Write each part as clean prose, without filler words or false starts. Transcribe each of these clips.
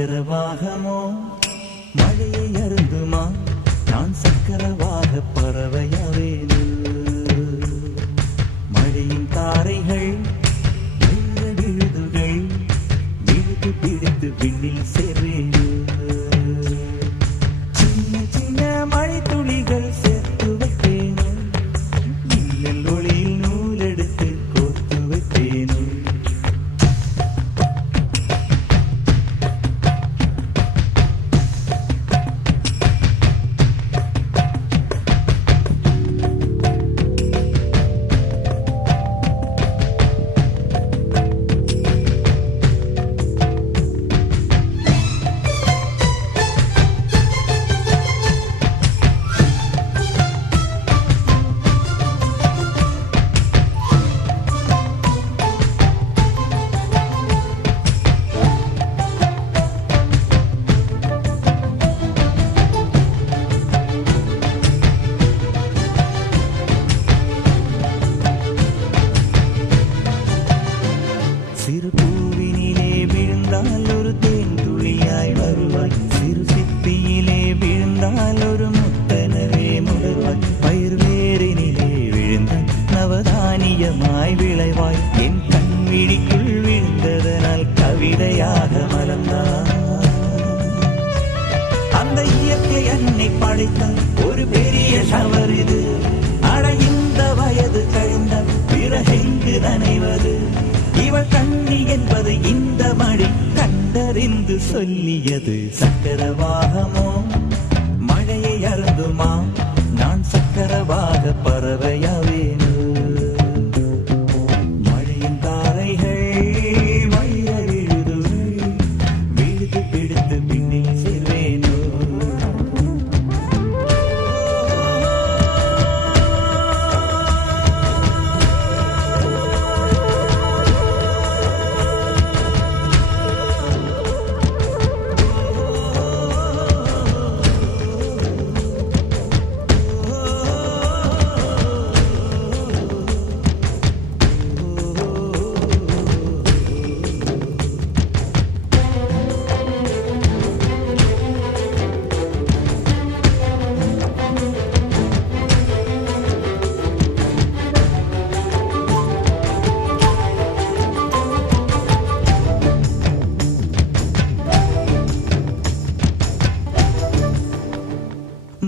சக்கரவாகமோ மழையை அருந்துமா நான் சக்கரவாக பறவையாவேனு மழையின் தாரைகள் விழுதுகள் விழுது பிடித்து விண்ணில் சேர்வேனு சின்ன சின்ன மழை துளிகள் சேர்த்து வைப்பேனு மின்னல் ஒளியில் நூலெடுத்து கோர்த்து வைப்பேனு சிறு பூவினிலே விழுந்தால் ஒரு தேன் துளியாய் வருவாய் சிறு சிப்பியிலே விழுந்தால் ஒரு முத்தனவே முடர்வாய் பயிர் வேரினிலே விழுந்தால் நவதானியமாய் விளைவாய் என் கண்விழிக்குள் விழுந்ததனால் கவிதையாக மலர்ந்தாய் அந்த இயற்கை என்னை படைத்தால் ஒரு பெரிய ஷவர் இது அட இந்த வயது கழிந்த பிறகெங்கு நனைவது இவள் கண்ணி என்பது இந்த மழை கண்டறிந்து சொல்லியது சக்கரவாகமோ மழையை அருந்துமா நான் சக்கரவாக பறவையாவேனு மழையின் தாரைகள் வழிய விழுதுகள் விழுது பிடித்து பின்னில் சேர்வேனு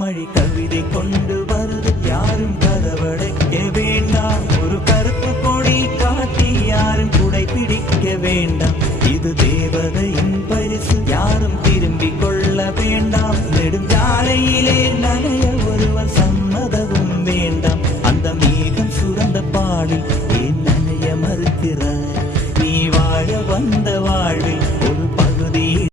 மழை கவிதை கொண்டு வருது யாரும் கதவடைக்க வேண்டாம் ஒரு கருப்பு கொடி காட்டி யாரும் குடை பிடிக்க வேண்டாம் இது தேவதையின் பரிசு யாரும் திரும்பிக் கொள்ள வேண்டாம் நெடுஞ்சாலையிலே நனைய ஒருவர் சம்மதமும் வேண்டாம் அந்த மேகம் சுரந்த பாடில் ஏன் நனைய மறுக்கிறாய் நீ வாழ வந்த வாழ்வில்